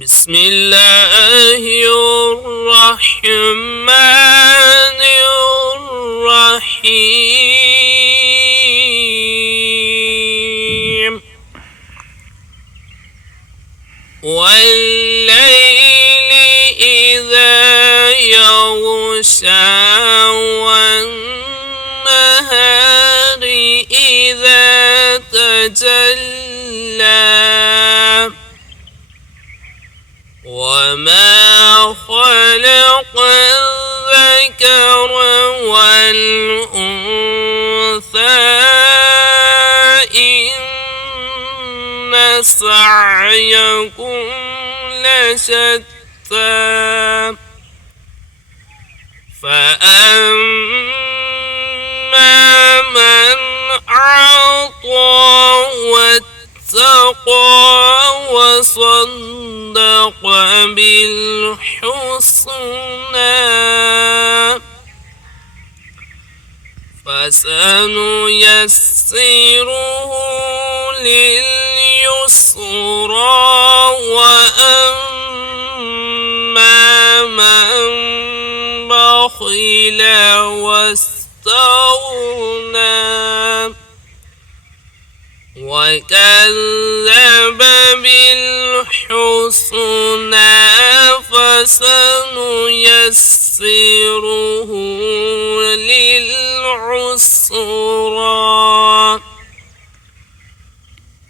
بسم الله الرحمن الرحيم والليل إذا يغشى والنهار إذا تجلى وما خلق الذكر والأنثى إن سعيكم لشتى فأما من أعطى واتقى وصدق بالحسنى فسنيسره لليسرى وأما من بخل واستغنى وكذب بالحسنى فسنيسره للعسرى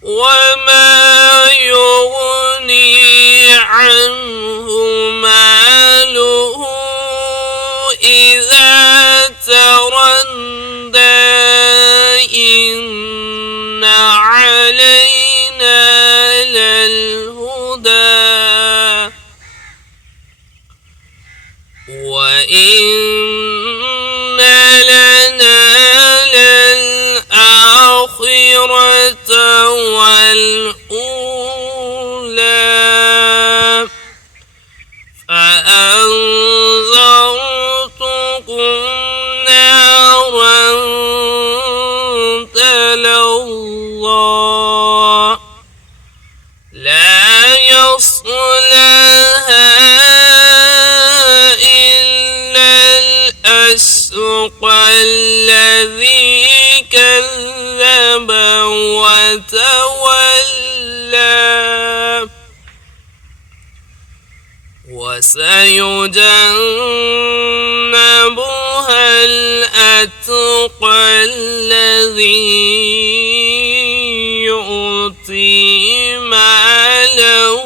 وما يغني عنه ماله إذا تردى إن علينا للهدى وإن لنا للآخرة والأولى فأنذرتكم نارا تلظى لا يصلاها إلا الأشقى الذي كذب وتولى وسيجنبها الأتقى الذي يؤتي ماله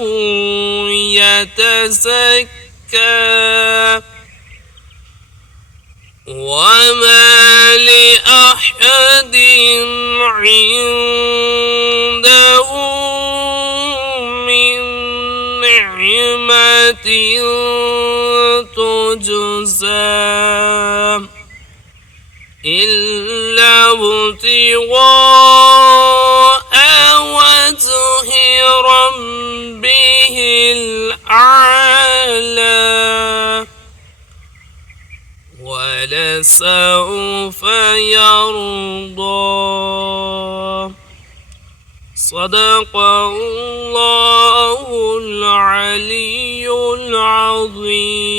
يتزكى وما لأحد عنده من نعمة تجزى إلا ابتغاء وجه ربه الأعلى ولسوف يرضى صدق الله العلي العظيم.